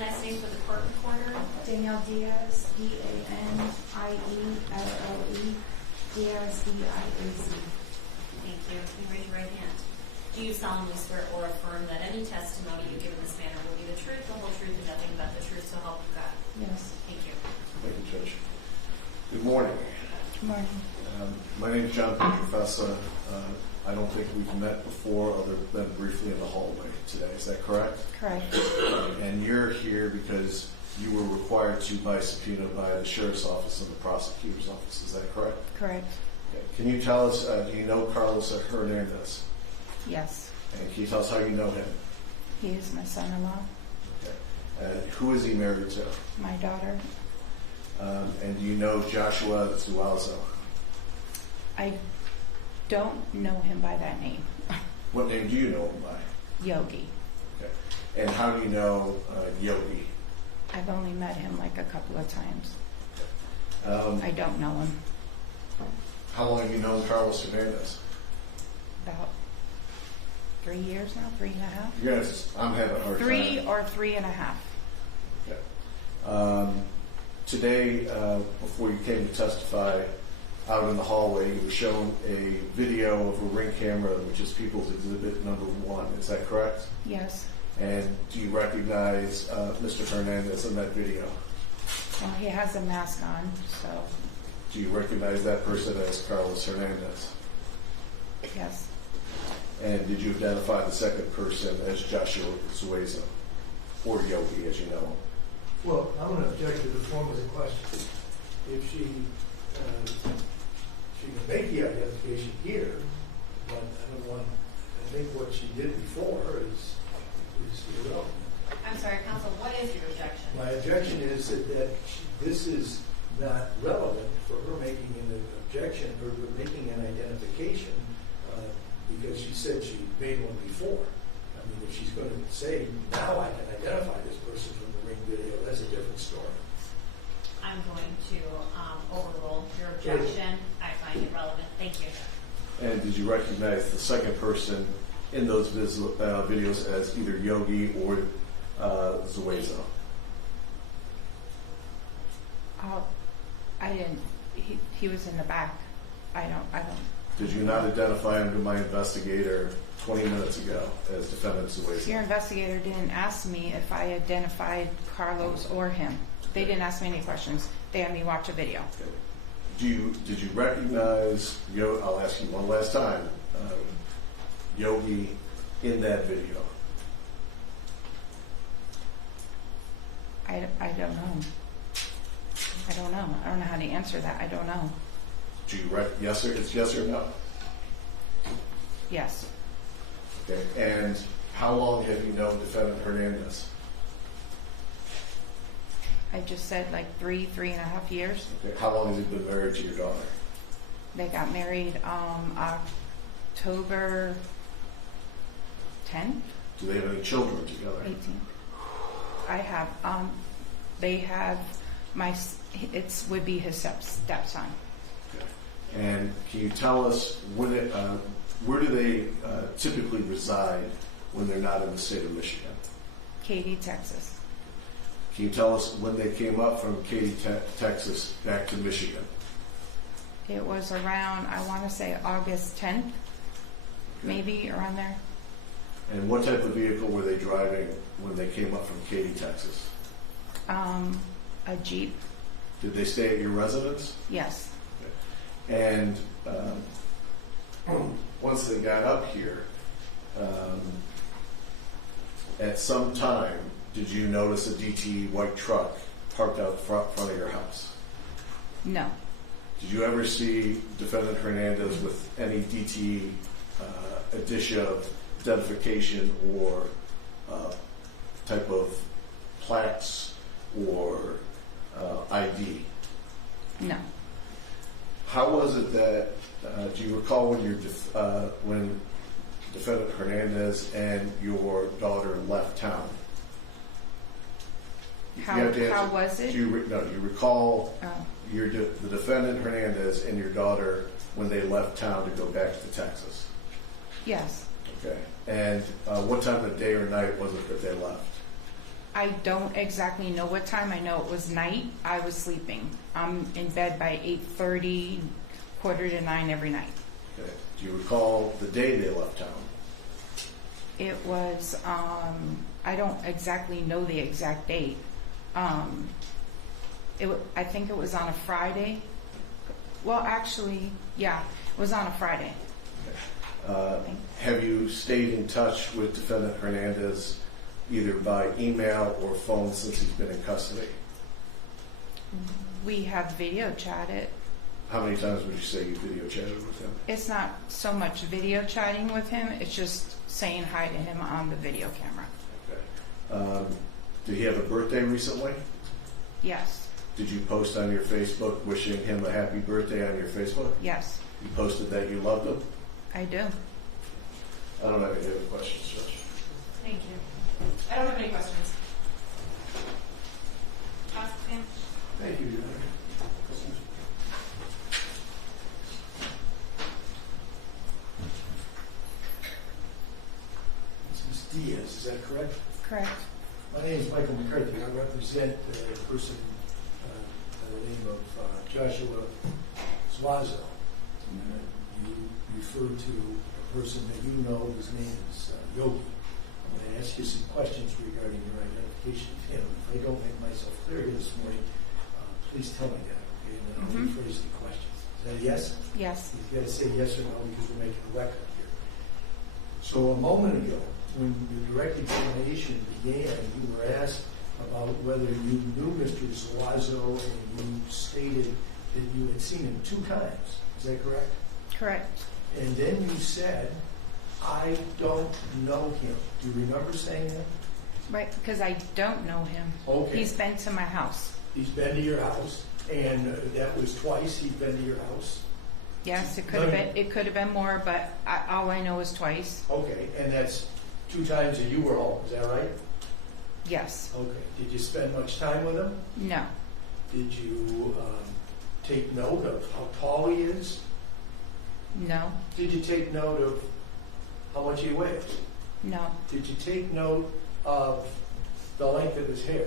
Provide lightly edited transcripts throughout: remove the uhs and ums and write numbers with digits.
last name for the court recorder? Danielle Diaz, D-A-N-I-E-L-L-E, Diaz, D-I-A-Z. Thank you. Can you raise your right hand? Do you solemnly swear or affirm that any testimony you give in this matter will be the truth, the whole truth, and nothing but the truth, so help you God? Yes. Thank you. Thank you, Judge. Good morning. Good morning. My name is John Professor. I don't think we've met before other than briefly in the hallway today. Is that correct? Correct. And you're here because you were required to by subpoena by the Sheriff's Office and the Prosecutor's Office. Is that correct? Correct. Okay. Can you tell us, do you know Carlos Hernandez? Yes. And can you tell us how you know him? He is my son-in-law. Okay. Who is he married to? My daughter. And do you know Joshua Zuazo? I don't know him by that name. What name do you know him by? Yogi. Okay. And how do you know Yogi? I've only met him like a couple of times. I don't know him. How long have you known Carlos Hernandez? About 3 years now, 3.5. Yes, I'm having a hard time. 3 or 3.5. Okay. Today, before you came to testify, out in the hallway, you were shown a video of a Ring camera, which is People's Exhibit number 1. Is that correct? Yes. And do you recognize Mr. Hernandez in that video? Well, he has a mask on, so Do you recognize that person as Carlos Hernandez? yes. And did you identify the second person as Joshua Zuazo, or Yogi, as you know him? Well, I'm going to object to the form of the question. If she can make the identification here, but I think what she did before is irrelevant. I'm sorry, counsel, what is your objection? My objection is that this is not relevant for her making an objection or making an identification because she said she made one before. I mean, if she's going to say, now I can identify this person from the Ring video, that's a different story. I'm going to overrule your objection. I find it relevant. Thank you. And did you recognize the second person in those videos as either Yogi or Zuazo? I didn't. He was in the back. I don't. Did you not identify him to my investigator 20 minutes ago as defendant Zuazo? Your investigator didn't ask me if I identified Carlos or him. They didn't ask me any questions. They had me watch a video. Okay. Did you recognize, I'll ask you one last time, Yogi in that video? I don't know. I don't know. I don't know how to answer that. I don't know. Do you yes or it's yes or no? Yes. Okay. And how long have you known defendant Hernandez? I just said like 3.5 years. Okay. How long has he been married to your daughter? They got married October 10th. Do they have any children together? 18. I have. They have would be his stepson. Okay. And can you tell us where do they typically reside when they're not in the state of Michigan? Katy, Texas. Can you tell us when they came up from Katy, Texas back to Michigan? It was around, I want to say August 10th, maybe around there. And what type of vehicle were they driving when they came up from Katy, Texas? A Jeep. Did they stay at your residence? Yes. Okay. And once they got up here, at some time, did you notice a DTE white truck parked out front of your house? No. Did you ever see defendant Hernandez with any DTE addition of identification or type of plaques or ID? No. How was it that, do you recall when defendant Hernandez and your daughter left town? How was it? Do you recall the defendant Hernandez and your daughter when they left town to go back to Texas? Yes. Okay. And what time of day or night was it that they left? I don't exactly know what time. I know it was night. I was sleeping. I'm in bed by 8:30, 8:45 every night. Okay. Do you recall the day they left town? It was, I don't exactly know the exact date. I think it was on a Friday. Well, actually, yeah, it was on a Friday. Have you stayed in touch with Defendant Hernandez either by email or phone since he's been in custody? We have video chatted. How many times would you say you video chatted with him? It's not so much video chatting with him, it's just saying hi to him on the video camera. Okay. Did he have a birthday recently? Yes, Did you post on your Facebook wishing him a happy birthday on your Facebook? yes, You posted that you loved him? I do. I don't have any other questions, Judge. Thank you. I don't have any questions. Ask Sam. Thank you, Your Honor. Ms. Diaz, is that correct? Correct. My name is Michael McCarthy. I represent a person by the name of Joshua Zuazo. You refer to a person that you know whose name is Yogi. I'm going to ask you some questions regarding your identification of him. If I don't make myself clear here this morning, please tell me that, okay? And then I'll rephrase the question. Is that a yes? Yes, You've got to say yes or no because we're making a record here. So a moment ago, when the direct examination began, you were asked about whether you knew Mr. Zuazo, and you stated that you had seen him 2 times. Is that correct? correct. And then you said, I don't know him. Do you remember saying that? Right, because I don't know him. Okay. He's been to my house. He's been to your house, and that was twice he's been to your house. Yes, it could have been. It could have been more, but all I know is twice. Okay, and that's 2 times that you were home. Is that right? Yes. Okay. Did you spend much time with him? No. Did you take note of how tall he is? No. Did you take note of how much he weighs? No. Did you take note of the length of his hair?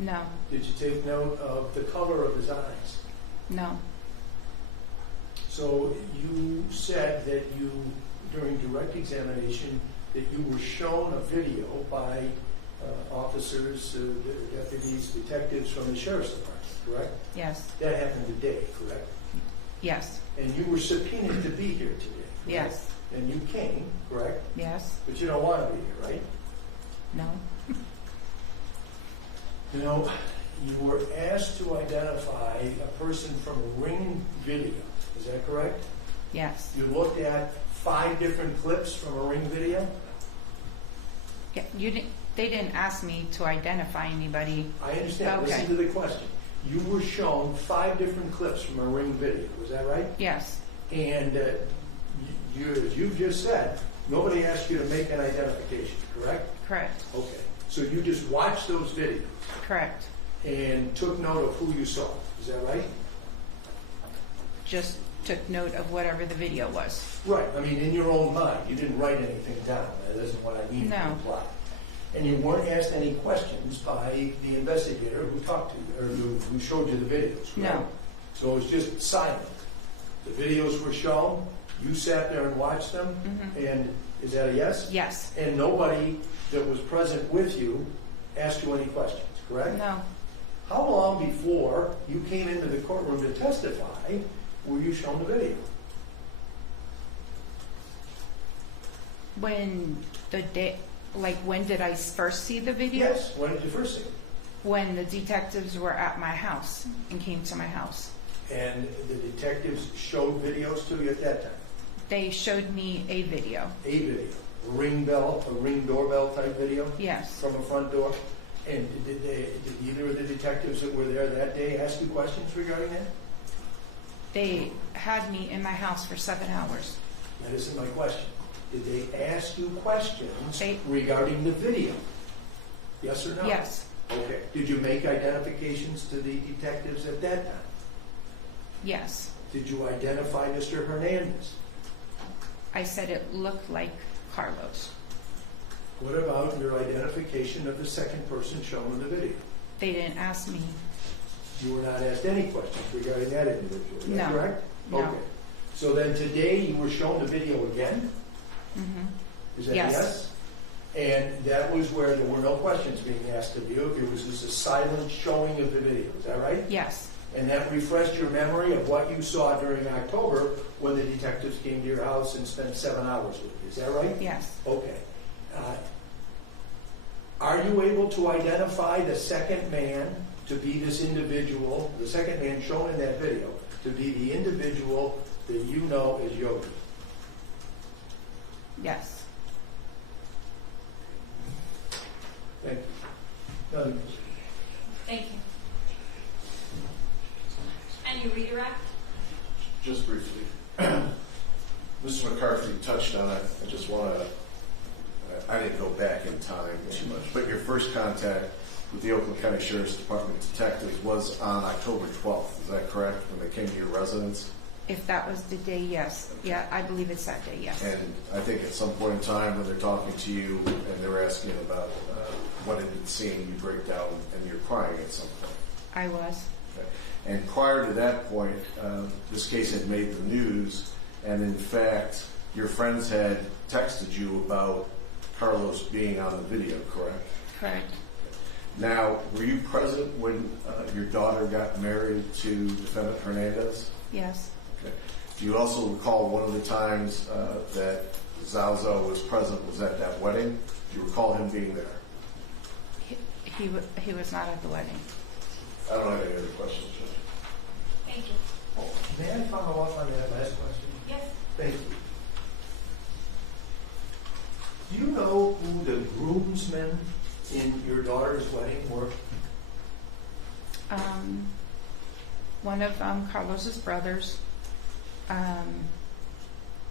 No. Did you take note of the color of his eyes? No. So you said that you, during direct examination, that you were shown a video by officers, deputies, detectives from the Sheriff's Department, correct? Yes. That happened today, correct? Yes. And you were subpoenaed to be here today, correct? Yes. And you came, correct? Yes. But you don't want to be here, right? No. You know, you were asked to identify a person from a Ring video. Is that correct? Yes. You looked at 5 different clips from a Ring video? Yeah, you didn't. They didn't ask me to identify anybody. I understand. Okay. Listen to the question. You were shown 5 different clips from a Ring video. Was that right? Yes. And as you just said, nobody asked you to make an identification, correct? Correct. Okay. So you just watched those videos Correct. and took note of who you saw. Is that right? Just took note of whatever the video was. Right. I mean, in your own mind. You didn't write anything down. That isn't what I mean to No. imply. And you weren't asked any questions by the investigator who talked to you, or who showed you the videos, right? No. So it was just silent. The videos were shown, you sat there and watched them, and is that a yes? Yes. And nobody that was present with you asked you any questions, correct? No. How long before you came into the courtroom to testify were you shown the video? When the day, like when did I first see the video? Yes. When did you first see it? When the detectives were at my house and came to my house. And the detectives showed videos to you at that time? They showed me a video. A video. A ring doorbell type video? Yes. From a front door? And did either of the detectives that were there that day ask you questions regarding that? They had me in my house for 7 hours. That isn't my question. Did they ask you questions They- regarding the video? Yes or no? Yes. Okay. Did you make identifications to the detectives at that time? Yes. Did you identify Mr. Hernandez? I said it looked like Carlos. What about your identification of the second person shown in the video? They didn't ask me. You were not asked any questions regarding that individual, is that No. correct? No. Okay. So then today you were shown the video again? Hmm. Is that Yes. yes? And that was where there were no questions being asked of you. It was just a silent showing of the video. Is that right? Yes. And that refreshed your memory of what you saw during October when the detectives came to your house and spent 7 hours with you. Is that right? Yes. Okay. Are you able to identify the second man to be this individual, the second man shown in that video, to be the individual that you know as Yogi? Yes. Thank you. None. Thank you. Any redirect? Just briefly, Mr. McCarthy touched on it. I just want to, I didn't go back in time too much, but your first contact with the Oakland County Sheriff's Department detectives was on October 12th. Is that correct? When they came to your residence? If that was the day, yes. Yeah, I believe it's that day, yes. And I think at some point in time when they're talking to you and they're asking about what had been seen, you break down and you're crying at some point. I was. Okay. And prior to that point, this case had made the news, and in fact, your friends had texted you about Carlos being on the video, correct? Correct. Now, were you present when your daughter got married to defendant Hernandez? Yes. Okay. Do you also recall one of the times that Zuazo was present was at that wedding? Do you recall him being there? He was not at the wedding. I don't have any other questions, Judge. Thank you. Oh, may I follow up on that last question? Yes. Thank you. Do you know who the groomsmen in your daughter's wedding were? One of Carlos's brothers.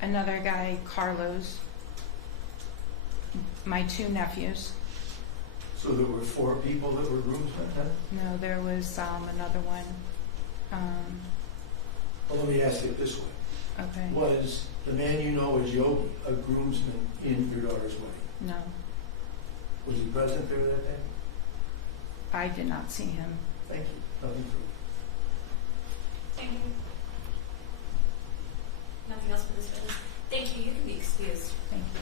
Another guy, Carlos. My 2 nephews. So there were 4 people that were groomsmen, huh? No, there was another one. Well, let me ask it this way. Okay. Was the man you know as Yogi a groomsman in your daughter's wedding? No, Was he present there that day? I did not see him. Thank you. Nothing further. Thank you. Nothing else for this witness. Thank you. You can be excused. Thank you.